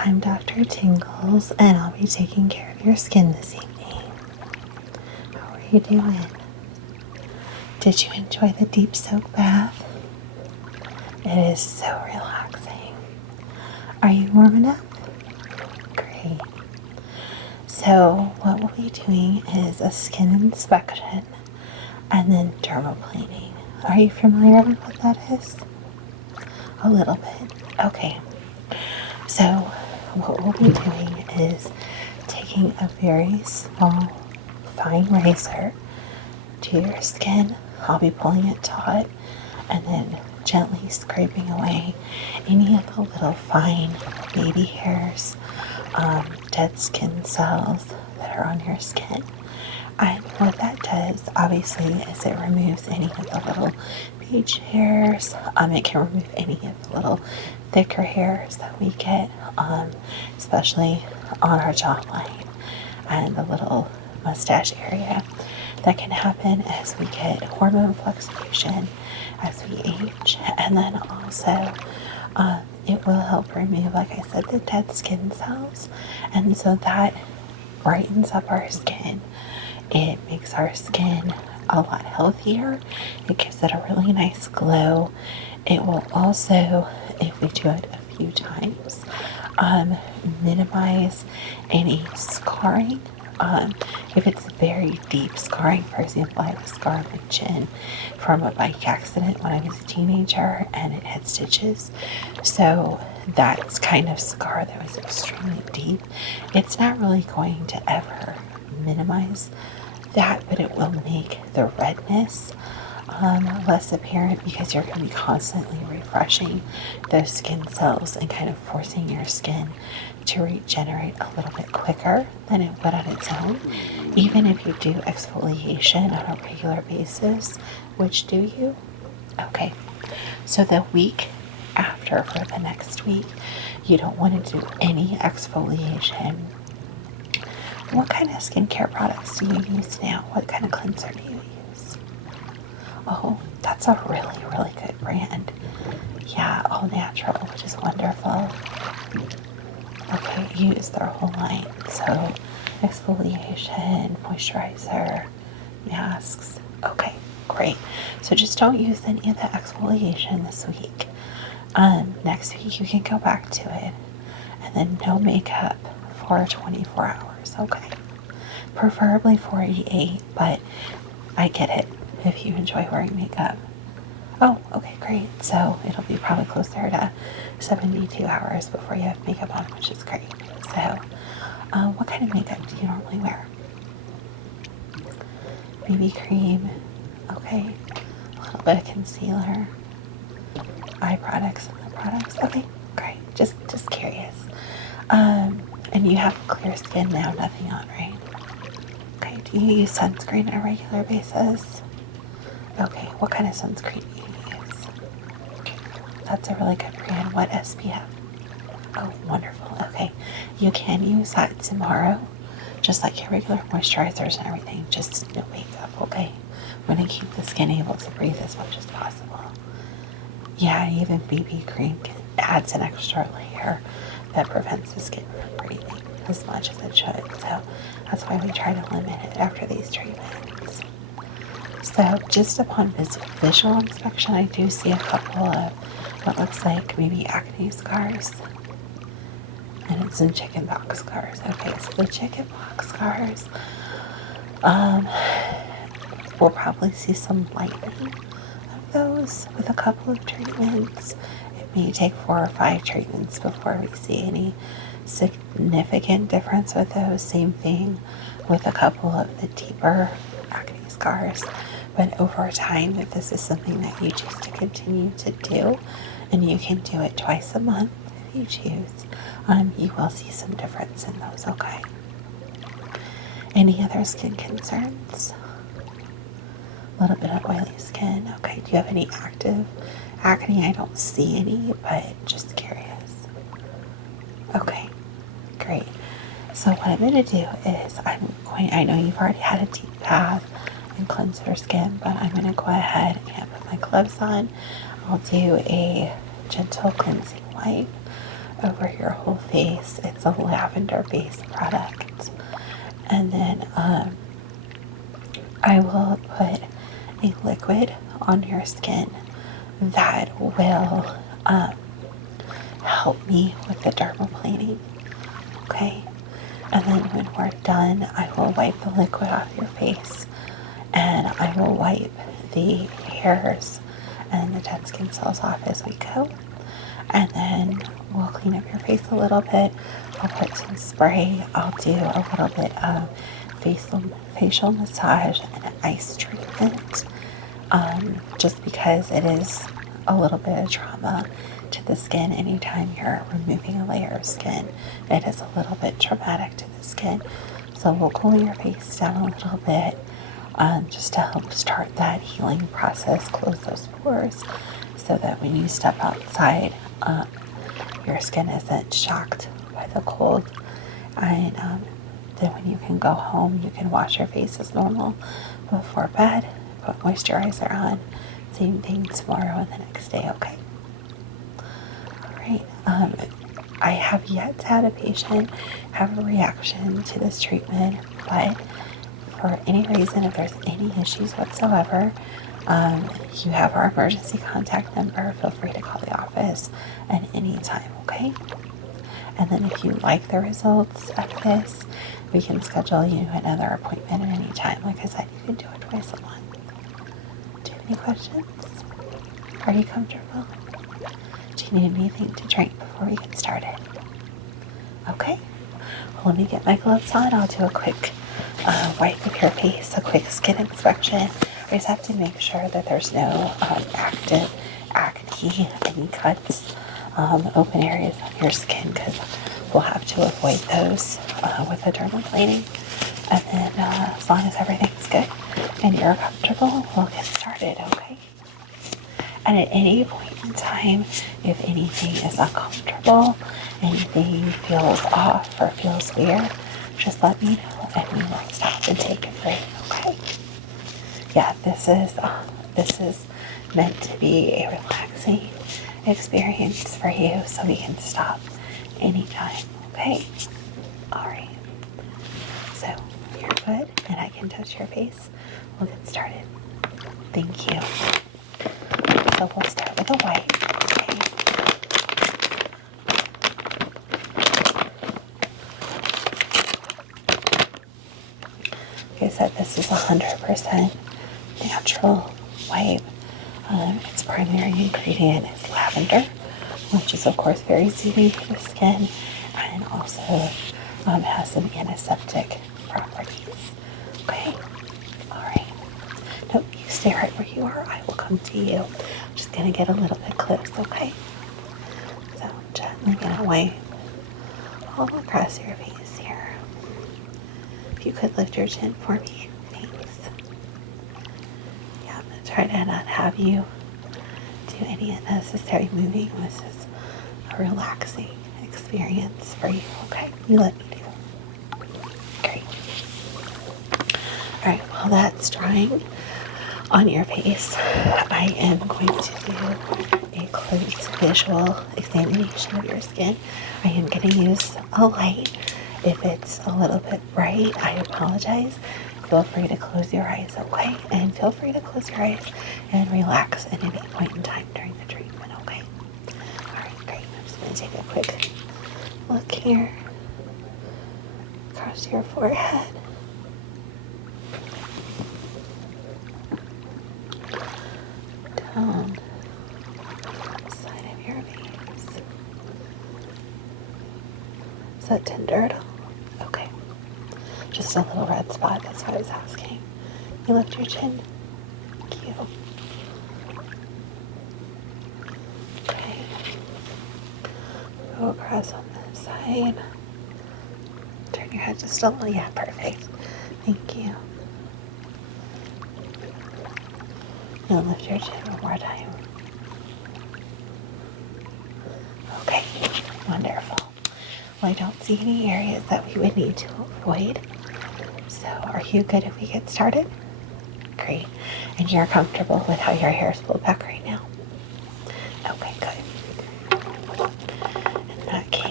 I'm Dr. Tingles, and I'll be taking care of your skin this evening. How are you doing? Did you enjoy the deep soak bath? It is so relaxing. Are you warm enough? Great. So what we'll be doing is a skin inspection and then dermaplaning. Are you familiar with what that is? A little bit. Okay. So what we'll be doing is taking a very small, fine razor to your skin. I'll be pulling it taut and then gently scraping away any of the little fine baby hairs, dead skin cells that are on your skin. And what that does, obviously, is it removes any of the little beach hairs. It can remove any of the little thicker hairs that we get, especially on our jawline and the little mustache area. That can happen as we get hormone fluctuation, as we age, and then also it will help remove, like I said, the dead skin cells, and so that brightens up our skin. It makes our skin a lot healthier. It gives it a really nice glow. It will also, if we do it a few times, minimize any scarring. If it's very deep scarring, for example, I have a scar on my chin from a bike accident when I was a teenager and it had stitches. So that's kind of scar that was extremely deep. It's not really going to ever minimize that, but it will make the redness less apparent because you're going to be constantly refreshing those skin cells and kind of forcing your skin to regenerate a little bit quicker than it would on its own. Even if you do exfoliation on a regular basis, which do you? Okay, so the week after, for the next week, you don't want to do any exfoliation. What kind of skincare products do you use now? What kind of cleanser do you use? Oh, that's a really, really good brand. Yeah, all natural, which is wonderful. Okay, you use their whole line. So exfoliation, moisturizer, masks. Okay, great. So just don't use any of the exfoliation this week. Next week you can go back to it. And then no makeup for 24 hours, okay? Preferably 48, but I get it if you enjoy wearing makeup. Oh, okay, great. So it'll be probably closer to 72 hours before you have makeup on, which is great. So, what kind of makeup do you normally wear? BB cream, okay. A little bit of concealer, eye products, and lip products. Okay, great. Just curious. And you have clear skin now, nothing on, right? Okay, do you use sunscreen on a regular basis? Okay, what kind of sunscreen do you use? Okay, that's a really good brand. What SPF? Oh, wonderful. Okay, you can use that tomorrow, just like your regular moisturizers and everything, just no makeup, okay? We're gonna keep the skin able to breathe as much as possible. Yeah, even BB cream adds an extra layer that prevents the skin from breathing as much as it should. So that's why we try to limit it after these treatments. So just upon visual inspection, I do see a couple of what looks like maybe acne scars. And it's some chicken pox scars. Okay, so the chicken pox scars, we'll probably see some lightening of those with a couple of treatments. It may take 4 or 5 treatments before we see any significant difference with those. Same thing with a couple of the deeper acne scars. But over time, if this is something that you choose to continue to do, and you can do it twice a month if you choose, you will see some difference in those, okay? Any other skin concerns? A little bit of oily skin. Okay, do you have any active acne? I don't see any, but just curious. Okay, great. So what I'm going to do is I know you've already had a deep bath and cleanse your skin, but I'm going to go ahead and put my gloves on. I'll do a gentle cleansing wipe over your whole face. It's a lavender based product. And then I will put a liquid on your skin that will help me with the dermaplaning. Okay? And then when we're done, I will wipe the liquid off your face, and I will wipe the hairs and the dead skin cells off as we go. And then we'll clean up your face a little bit. I'll put some spray. I'll do a little bit of facial massage and an ice treatment, just because it is a little bit of trauma to the skin. Anytime you're removing a layer of skin, it is a little bit traumatic to the skin. So we'll cool your face down a little bit, just to help start that healing process, close those pores, so that when you step outside, your skin isn't shocked by the cold. And then when you can go home, you can wash your face as normal before bed, put moisturizer on. Same thing tomorrow and the next day, okay? Alright, I have yet to have a patient have a reaction to this treatment, but for any reason, if there's any issues whatsoever, you have our emergency contact number. Feel free to call the office at any time, okay? And then if you like the results of this, we can schedule you another appointment at any time. Like I said, you can do it twice a month. Do you have any questions? Are you comfortable? Do you need anything to drink before we get started? Okay. Well, let me get my gloves on. I'll do a quick wipe of your face, a quick skin inspection. I just have to make sure that there's no active acne, any cuts, open areas of your skin, because we'll have to avoid those with the dermaplaning. And then as long as everything's good and you're comfortable, we'll get started, okay? And at any point in time, if anything is uncomfortable, anything feels off or feels weird, just let me know and we will stop and take a break, okay? Yeah, this is meant to be a relaxing experience for you, so we can stop anytime, okay? Alright, so you're good and I can touch your face. We'll get started. Thank you. So we'll start with a wipe, okay? Like I said, this is 100% natural wipe. Its primary ingredient is lavender, which is of course very soothing for the skin, and also has some antiseptic properties. Okay, all right. Nope, you stay right where you are. I will come to you. I'm just gonna get a little bit close, okay? So I'm gently gonna wipe all across your face here. If you could lift your chin for me, thanks. Yeah, I'm gonna try to not have you do any unnecessary moving. This is a relaxing experience for you, okay? You let me do. Great. Alright, while that's drying on your face, I am going to do a close visual examination of your skin. I am going to use a light. If it's a little bit bright, I apologize. Feel free to close your eyes, okay? And feel free to close your eyes and relax at any point in time during the treatment, okay? Alright, great. I'm just going to take a quick look here across your forehead. Down the side of your face. Is that tender at all? Okay. Just a little red spot, that's what I was asking. You lift your chin. Thank you. Okay. Go across on this side. Turn your head just a little. Yeah, perfect. Thank you. Now lift your chin one more time. Okay, wonderful. Well, I don't see any areas that we would need to avoid. So are you good if we get started? Great. And you're comfortable with how your hair is pulled back right now? Okay, good. In that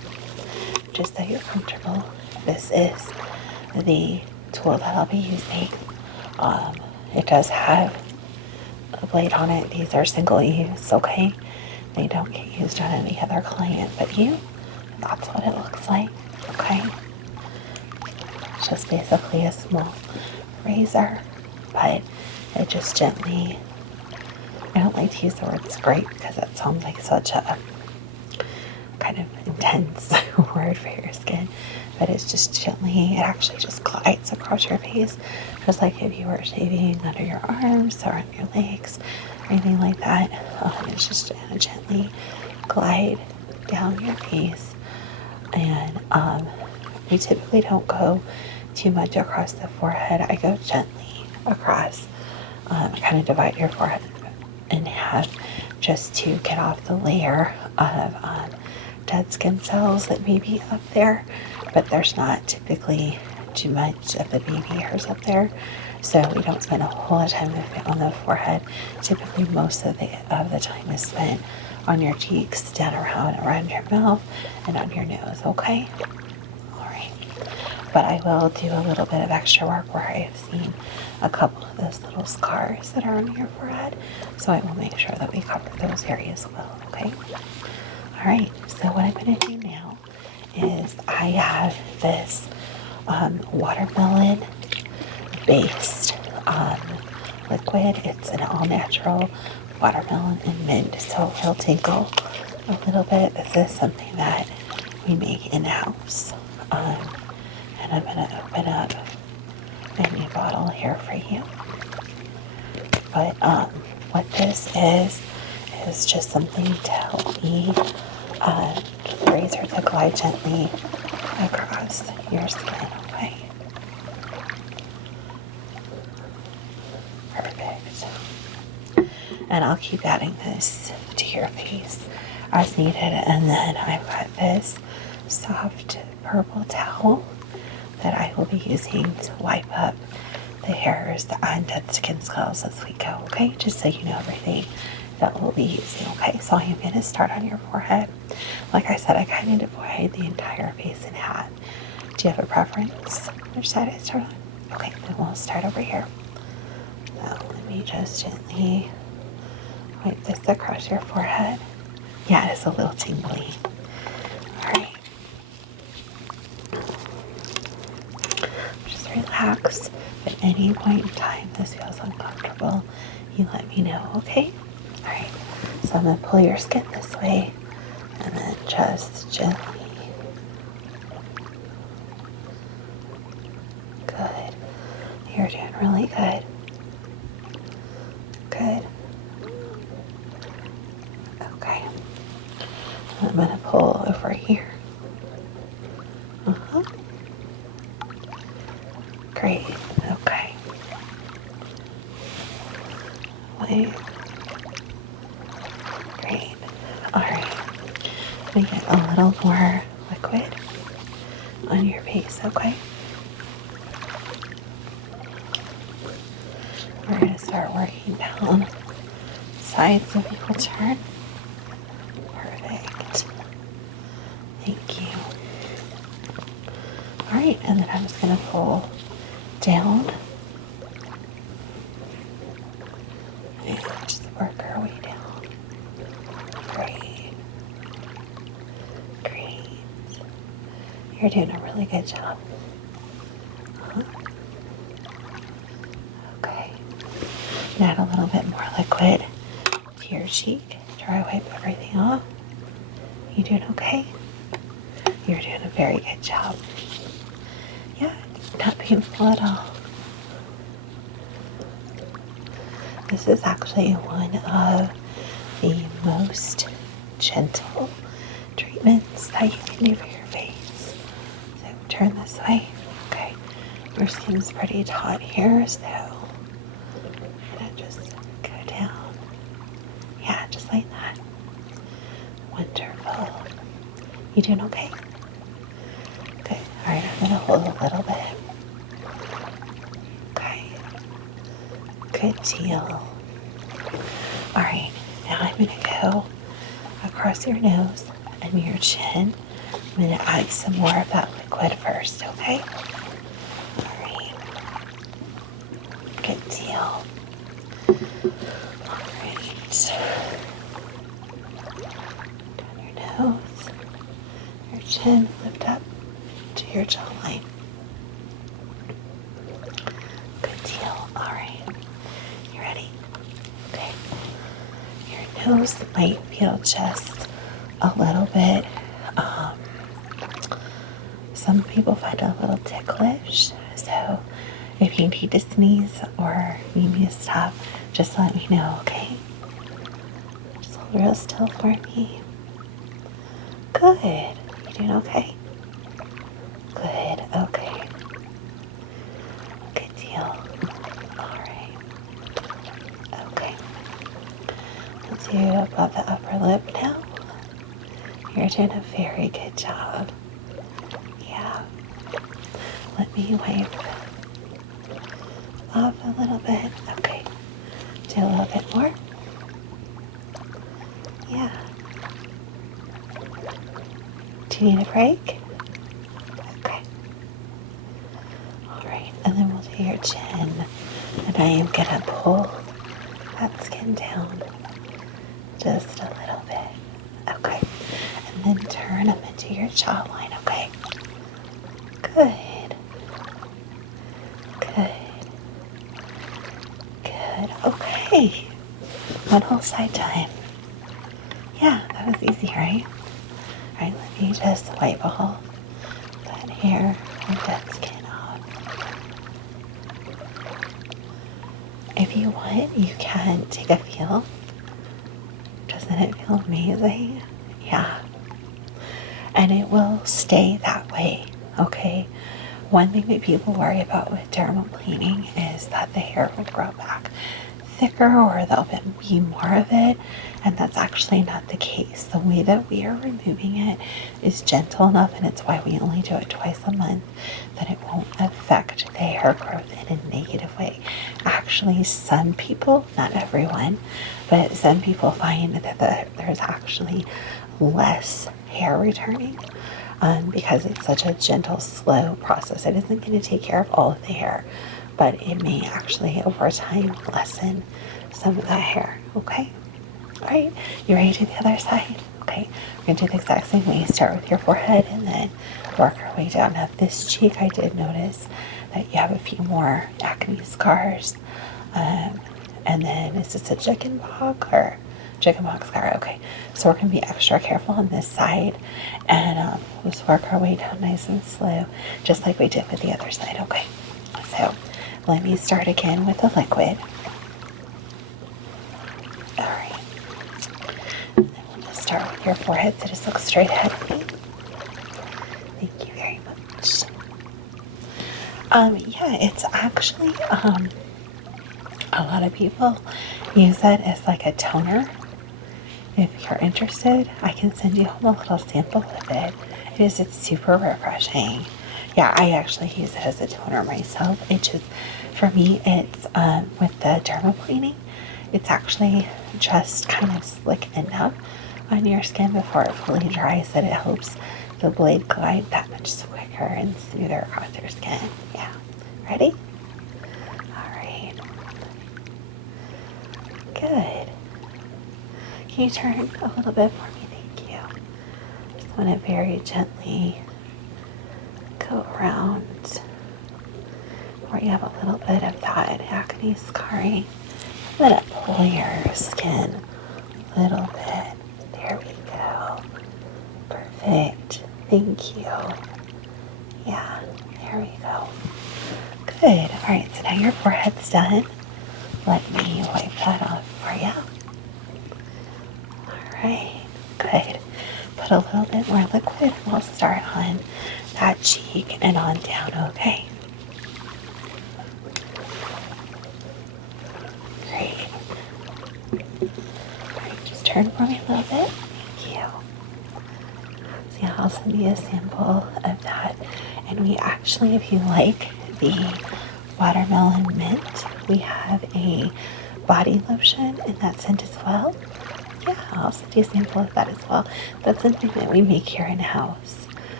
this is the tool that I'll be using. It does have a blade on it. These are single use, okay? They don't get used on any other client but you. That's what it looks like, okay? It's just basically a small razor, but it just gently, I don't like to use the word scrape because it sounds like such a kind of intense word for your skin, but it's just gently, it actually just glides across your face, just like if you were shaving under your arms or on your legs, anything like that. It's just gonna gently glide down your face, and we typically don't go too much across the forehead. I go gently across, kind of divide your forehead in half just to get off the layer of dead skin cells that may be up there, but there's not typically too much of the baby hairs up there, so we don't spend a whole lot of time on the forehead. Typically most of the time is spent on your cheeks, down around your mouth, and on your nose, okay? Alright, but I will do a little bit of extra work where I have seen a couple of those little scars that are on your forehead, so I will make sure that we cover those areas well, okay? Alright, so what I'm going to do now is I have this watermelon based liquid. It's an all natural watermelon and mint, so it'll tinkle a little bit. This is something that we make in-house. And I'm going to open up a new bottle here for you. But what this is just something to help me the razor to glide gently across your skin, okay? Perfect. And I'll keep adding this to your face as needed. And then I've got this soft purple towel that I will be using to wipe up the hairs and dead skin cells as we go, okay? Just so you know everything that we'll be using, okay? So I am going to start on your forehead. Like I said, I kind of divide the entire face in half. Do you have a preference which side I start on? Okay, then we'll start over here. So let me just gently wipe this across your forehead. Yeah, it is a little tingly. Alright. Just relax. If at any point in time this feels uncomfortable, you let me know, okay? Alright, so I'm going to pull your skin this way and then just gently. Good. You're doing really good. Good. Okay. I'm going to pull over here. Great. Okay. Wait. Great. Alright. We get a little more liquid on your face, okay? We're going to start working down sides of your turn. Perfect. Thank you. Alright, and then I'm just going to pull down and just work our way down. Great. Great. You're doing a really good job. Okay. And add a little bit more liquid to your cheek. Dry wipe everything off. You doing okay? You're doing a very good job. Yeah, it's not painful at all. This is actually one of the most gentle treatments that you can do for your face. So turn this way. Okay, your skin's pretty taut here, so I'm gonna just go down. Yeah, just like that. Wonderful. You doing okay? Good. Alright, I'm gonna hold a little bit. Okay. Good deal. Alright, now I'm gonna go across your nose and your chin I'm going to add some more of that liquid first, okay? Alright. Good deal. Alright. Down your nose, your chin, lift up to your jawline. Good deal. Alright. You ready? Okay. Your nose might feel just a little bit, some people find it a little ticklish, so if you need to sneeze or need me to stop, just let me know, okay? Just hold real still for me. Good. You doing okay? Good. Okay. Good deal. Alright. Okay. Let's do above the upper lip now. You're doing a very good job. Yeah. Let me wipe off a little bit. Okay. Do a little bit more. Yeah. Do you need a break? Okay. Alright, and then we'll do your chin. And I am gonna pull that skin down just a little bit. Okay. And then turn them into your jawline, okay? Good. Good. Good. Okay. One whole side time. Yeah, that was easy, right? Alright, let me just wipe all that hair and dead skin off. If you want, you can take a feel. Doesn't it feel amazing? Yeah. And it will stay that way, okay? One thing that people worry about with dermaplaning is that the hair will grow back thicker or there'll be more of it, and that's actually not the case. The way that we are removing it is gentle enough, and it's why we only do it twice a month, that it won't affect the hair growth in a negative way. Actually, some people, not everyone, but some people find that there's actually less hair returning because it's such a gentle, slow process. It isn't going to take care of all of the hair, but it may actually over time lessen some of that hair. Okay? All right, you ready to do the other side? Okay, we're going to do the exact same way. Start with your forehead and then work our way down. Now this cheek, I did notice that you have a few more acne scars. And then is this a chickenpox or chickenpox scar? Okay, so we're going to be extra careful on this side, and we'll just work our way down nice and slow, just like we did with the other side. Okay, so let me start again with the liquid. All right, and then we'll just start with your forehead, so just look straight ahead of me. Thank you very much. Yeah, it's actually a lot of people use it as like a toner. If you're interested, I can send you home a little sample of it. It's super refreshing. Yeah, I actually use it as a toner myself. It just, for me, it's with the dermaplaning, it's actually just kind of slick enough on your skin before it fully dries that it helps the blade glide that much quicker and smoother across your skin. Yeah. Ready? All right. Good. Can you turn a little bit for me? Thank you. Just want to very gently go around where you have a little bit of that acne scarring. Let it pull your skin a little bit. There we go. Perfect. Thank you. Yeah, there we go. Good. All right, so now your forehead's done. Let me wipe that off for you. All right, good. Put a little bit more liquid and we'll start on that cheek and on down, okay? Great. All right, just turn for me a little bit. Thank you. See, I'll send you a sample of that. And we actually, if you like the watermelon mint, we have a body lotion in that scent as well. Yeah, I'll send you a sample of that as well. That's something that we make here in house.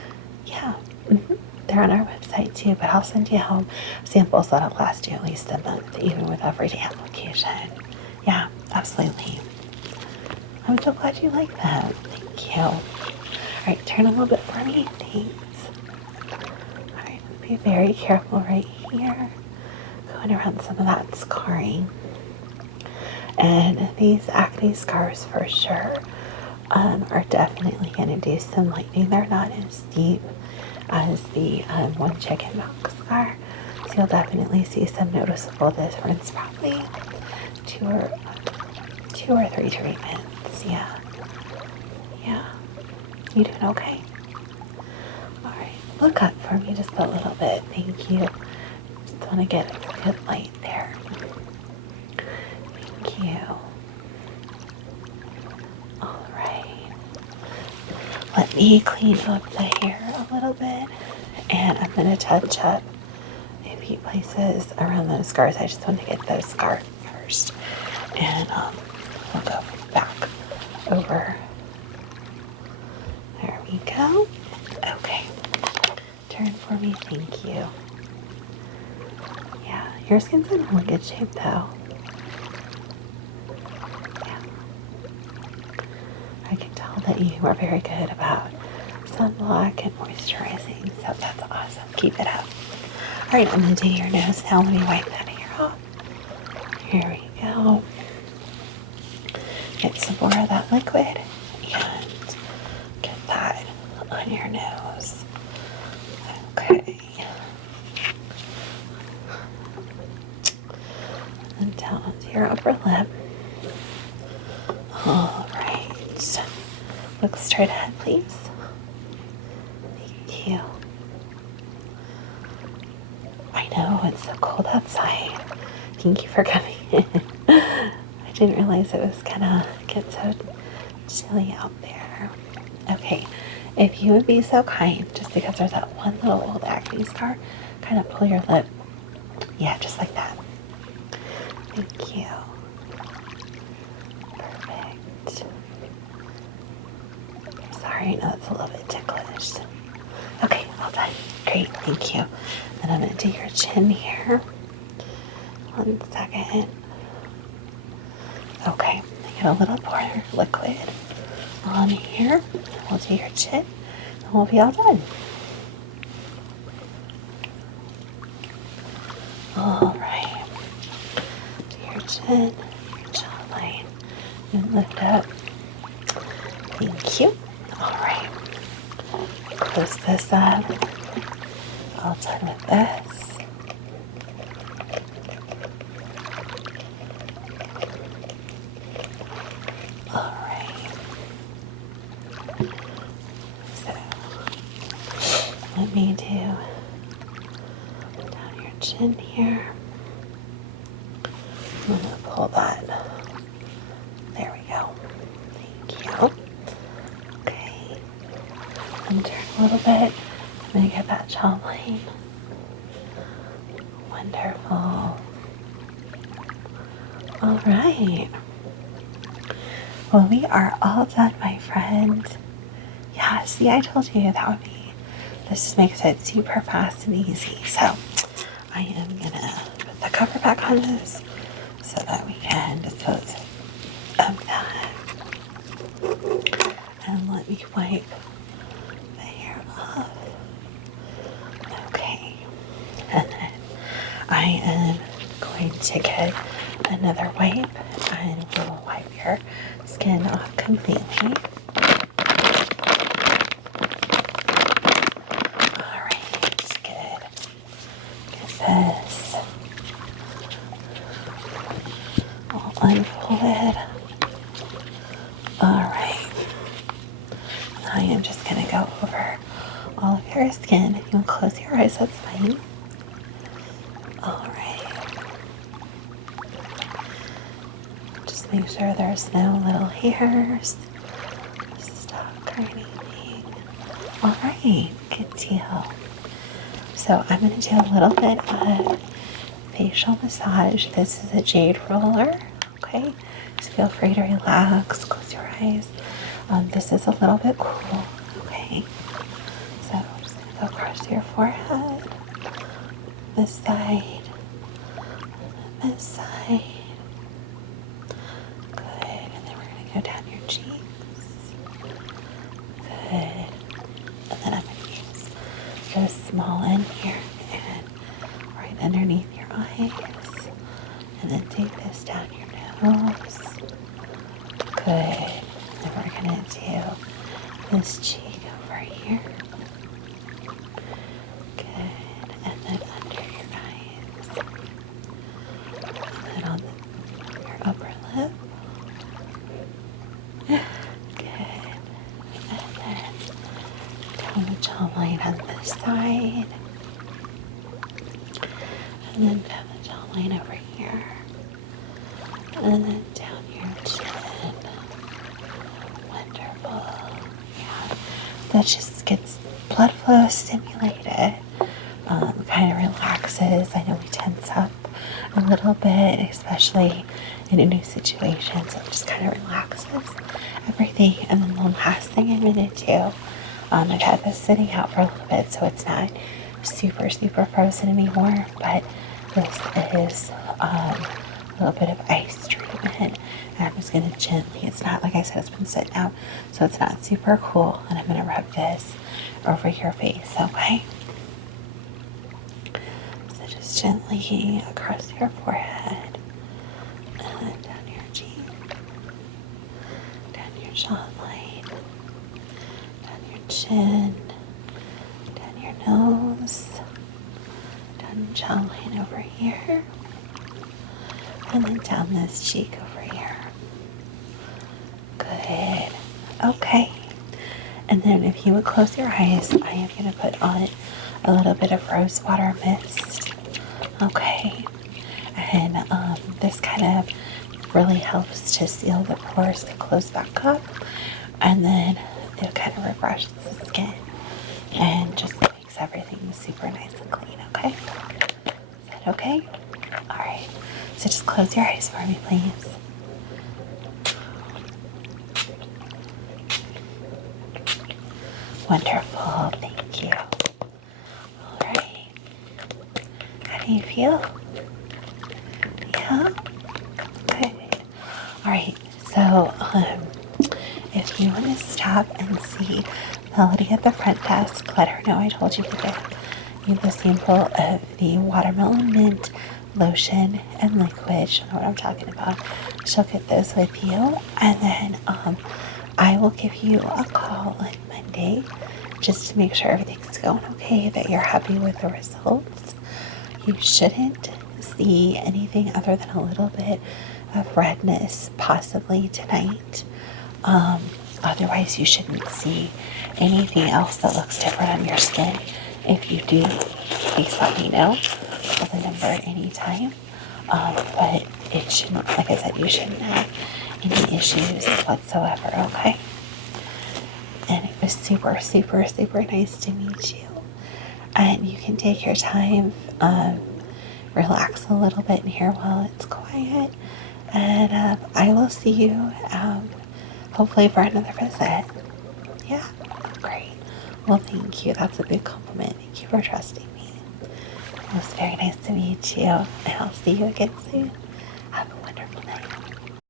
Yeah. They're on our website too, but I'll send you home samples that'll last you at least a month, even with everyday application. Yeah, absolutely. I'm so glad you like that. Thank you. All right, turn a little bit for me. Thanks. All right, be very careful right here. Going around some of that scarring. And these acne scars for sure are definitely going to do some lightening. They're not as deep as the one chicken pox scar. So you'll definitely see some noticeable difference, probably two or three treatments. Yeah. Yeah. You doing okay? All right. Look up for me just a little bit. Thank you. Just want to get a good light there. Thank you. All right. Let me clean up the hair a little bit, and I'm going to touch up a few places around those scars. I just want to get those scars first, and we'll go back over. There we go. Okay. Turn for me. Thank you. Yeah, your skin's in really good shape though. Yeah. I can tell that you are very good about sunblock and moisturizing, so that's awesome. Keep it up. All right, I'm going to do your nose now. Let me wipe that hair off. Here we go. Get some more of that liquid and get that on your nose. Okay. And down onto your upper lip. All right. Look straight ahead, please. Thank you. I know, it's so cold outside. Thank you for coming in. I didn't realize it was gonna get so chilly out there. Okay, if you would be so kind, just because there's that one little old acne scar, kind of pull your lip. Yeah, just like that. Thank you. Perfect. Sorry, I know that's a little bit ticklish. Okay, all done. Great, thank you. Then I'm going to do your chin here. 1 second. Okay, I get a little more liquid on here. We'll do your chin, and we'll be all done. All right. Do your chin, your jawline, and lift up. Thank you. All right. Close this up. All done with this. All right. So, let me do down your chin here. I'm going to pull that. There we go. Thank you. Okay. And turn a little bit. I'm going to get that jawline. Wonderful. All right. Well, we are all done, my friend. Yeah, see, I told you that would be, this just makes it super fast and easy. So I am going to put the cover back on this so that we can dispose of that. And let me wipe the hair off. Okay. And then I am going to get another wipe and we'll wipe your skin off completely. All right, good. Get this all unfolded. All right. I am just going to go over all of your skin. If you want to close your eyes, that's fine. All right. Just make sure there's no little hairs stuck or anything. All right, good deal. So I'm going to do a little bit of facial massage. This is a jade roller, okay? So feel free to relax, close your eyes. This is a little bit cool, okay? So I'm just going go across your forehead, this side, and this side. Good. And then we're going to go down your cheeks. Good. And then I'm going to use this small end here and right underneath your eyes. And then take this down your nose. Good. And we're going to do this cheek over here. Good. And then under your eyes. And then on your upper lip. Good. And then down the jawline on this side. And then down the jawline over here. And then down your chin. Wonderful. Yeah. That just gets blood flow stimulated. Kind of relaxes. I know we tense up a little bit, especially in a new situation. So it just kind of relaxes everything. And then the last thing I'm going to do, I've had this sitting out for a little bit, so it's not super frozen anymore. But this is a little bit of ice treatment. And I'm just going to gently, it's not, like I said, it's been sitting out, so it's not super cool. And I'm going to rub this over your face, okay? So just gently across your forehead, and down your cheek, down your jawline, down your chin, down your nose, down your jawline over here, and then down this cheek over here. Good. Okay. And then if you would close your eyes, I am going to put on a little bit of rose water mist. Okay. And this kind of really helps to seal the pores that close back up. And then it kind of refreshes the skin and just makes everything super nice and clean. Okay. Is that okay? All right. So just close your eyes for me, please. Wonderful, thank you. All right. How do you feel? Yeah? Good. All right, so if you want to stop and see Melody at the front desk, let her know I told you to get you the sample of the watermelon mint lotion and liquid. She'll know what I'm talking about. She'll get those with you, and then I will give you a call on Monday just to make sure everything's going okay, that you're happy with the results. You shouldn't see anything other than a little bit of redness possibly tonight. Otherwise, you shouldn't see anything else that looks different on your skin. If you do, please let me know. Call the number at any time. But it shouldn't, like I said, you shouldn't have any issues whatsoever, okay? And it was super nice to meet you. And you can take your time, relax a little bit in here while it's quiet. And I will see you hopefully for another visit. Yeah, great. Well, thank you. That's a big compliment. Thank you for trusting me. It was very nice to meet you. And I'll see you again soon. Have a wonderful night.